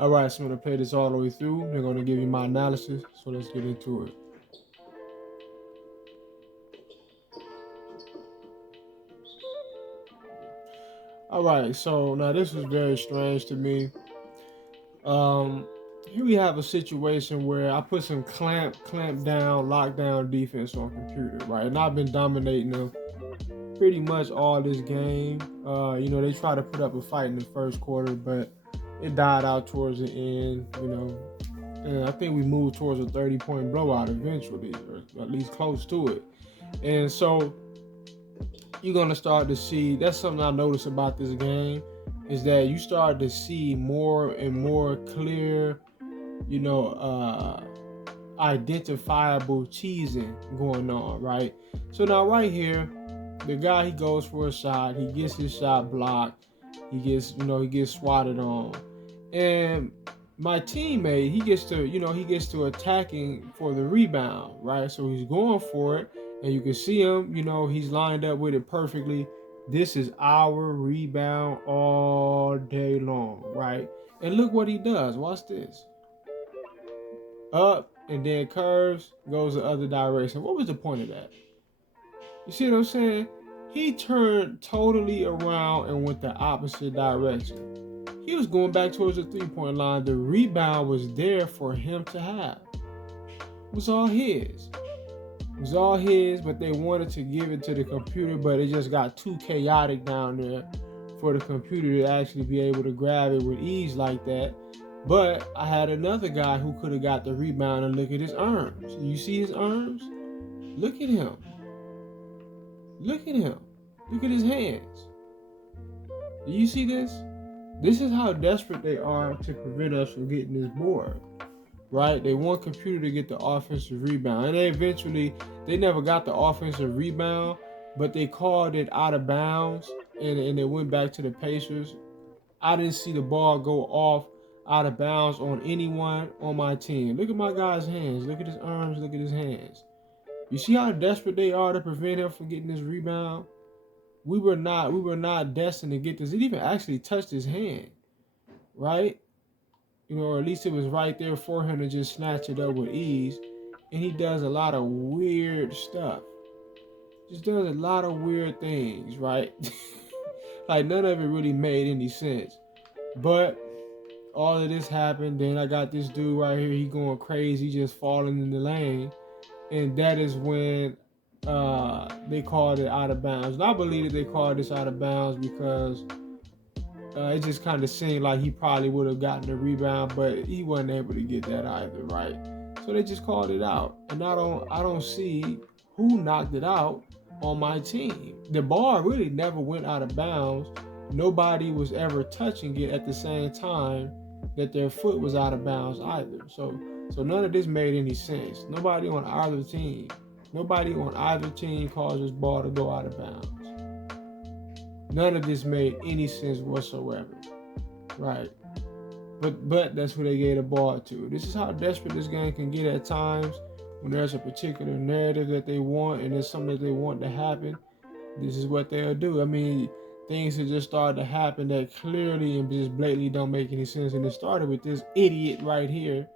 All right, so I'm gonna play this all the way through. They're gonna give you my analysis. So let's get into it. All right, so now this was very strange to me. Um, Here we have a situation where I put some clamp down, lockdown defense on computer, right? And I've been dominating them pretty much all this game. They try to put up a fight in the first quarter, but it died out towards the end. And I think we moved towards a 30-point blowout eventually, or at least close to it. And so you're gonna start to see, that's something I noticed about this game, is that you start to see more and more clear, you know, uh, identifiable cheesing going on, right? So now right here, the guy, he goes for a shot, he gets his shot blocked, he gets swatted on, and my teammate, he gets to attacking for the rebound, right? So he's going for it, and you can see him, he's lined up with it perfectly. This is our rebound all day long, right? And look what he does. Watch this. Up and then curves, goes the other direction. What was the point of that? You see what I'm saying? He turned totally around and went the opposite direction. He was going back towards the 3-point line. The rebound was there for him to have. It was all his. It was all his, but they wanted to give it to the computer, but it just got too chaotic down there for the computer to actually be able to grab it with ease like that. But I had another guy who could have got the rebound, and look at his arms. You see his arms? Look at him. Look at him. Look at his hands. Do you see this? This is how desperate they are to prevent us from getting this board, right? They want computer to get the offensive rebound. And they never got the offensive rebound, but they called it out of bounds, and it went back to the Pacers. I didn't see the ball go off out of bounds on anyone on my team. Look at my guy's hands. Look at his arms. Look at his hands. You see how desperate they are to prevent him from getting this rebound? We were not destined to get this. It even actually touched his hand, right? Or at least it was right there for him to just snatch it up with ease. And he does a lot of weird stuff. Just does a lot of weird things, right? Like none of it really made any sense. But all of this happened. Then I got this dude right here. He going crazy, just falling in the lane, and that is when they called it out of bounds. And I believe that they called this out of bounds because it just kind of seemed like he probably would have gotten the rebound, but he wasn't able to get that either, right? So they just called it out, and I don't see who knocked it out on my team. The ball really never went out of bounds. Nobody was ever touching it at the same time that their foot was out of bounds either. So none of this made any sense. Nobody on either team caused this ball to go out of bounds. None of this made any sense whatsoever, right? But that's who they gave the ball to. This is how desperate this game can get at times when there's a particular narrative that they want and there's something that they want to happen. This is what they'll do. I mean, things have just started to happen that clearly and just blatantly don't make any sense. And it started with this idiot right here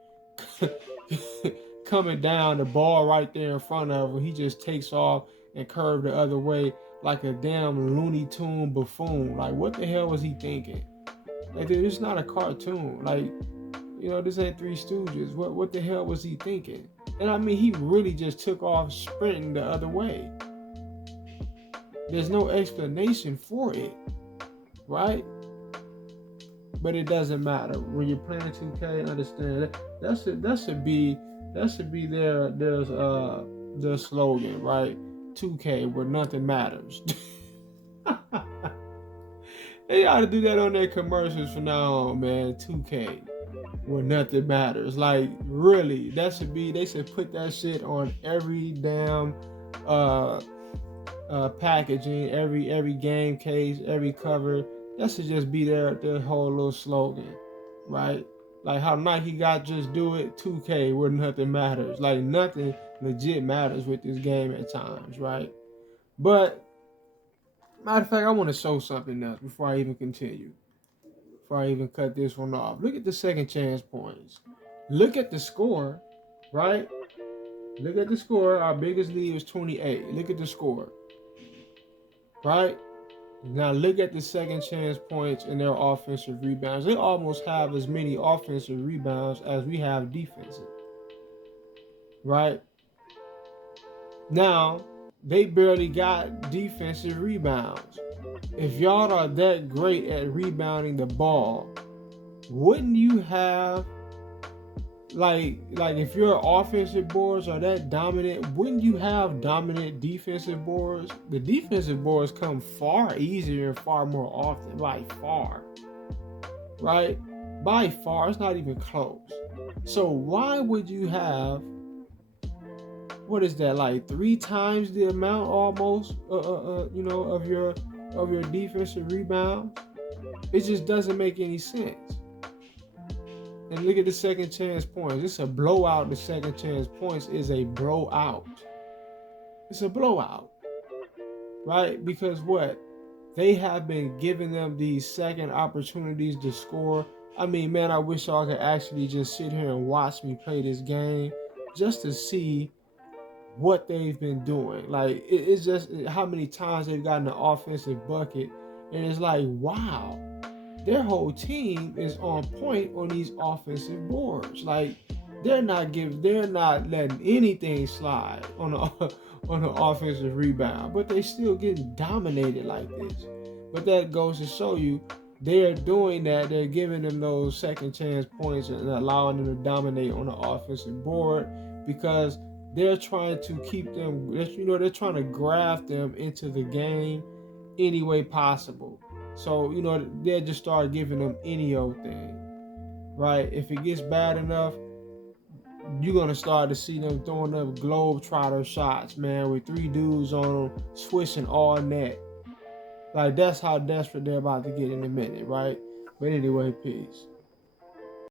coming down, the ball right there in front of him. He just takes off and curved the other way like a damn Looney Tune buffoon. Like, what the hell was he thinking? Like, dude, it's not a cartoon. Like, this ain't Three Stooges. What the hell was he thinking? And I mean, he really just took off sprinting the other way. There's no explanation for it, right? But it doesn't matter. When you're playing 2K, understand that should be their slogan, right? 2K, where nothing matters. They ought to do that on their commercials from now on, man. 2K, where nothing matters. Like, really, they should put that shit on every damn packaging, every game case, every cover. That should just be their whole little slogan, right? Like how Nike got just do it, 2K, where nothing matters. Like nothing legit matters with this game at times, right? But matter of fact, I want to show something else before I even continue. before I even cut this one off. Look at the second chance points. Look at the score, right? Look at the score. Our biggest lead was 28. Look at the score, right? Now look at the second chance points and their offensive rebounds. They almost have as many offensive rebounds as we have defensive, right? Now, they barely got defensive rebounds. If y'all are that great at rebounding the ball, wouldn't you have like if your offensive boards are that dominant, wouldn't you have dominant defensive boards? The defensive boards come far easier and far more often, by far. Right? By far, it's not even close. So why would you have, what is that, like 3 times the amount almost of your defensive rebound? It just doesn't make any sense. And look at the second chance points. It's a blowout. The second chance points is a blowout. It's a blowout, right? Because what? They have been giving them these second opportunities to score. I mean, man, I wish y'all could actually just sit here and watch me play this game just to see what they've been doing. Like, it's just how many times they've gotten an offensive bucket. And it's like, wow, their whole team is on point on these offensive boards. Like, they're not letting anything slide on the offensive rebound, but they still getting dominated like this. But that goes to show you they're doing that. They're giving them those second chance points and allowing them to dominate on the offensive board because they're trying to keep them, they're trying to graft them into the game any way possible. So, they'll just start giving them any old thing, right? If it gets bad enough, you're going to start to see them throwing up globetrotter shots, man, with 3 dudes on them, swishing all net. Like, that's how desperate they're about to get in a minute, right? But anyway, peace.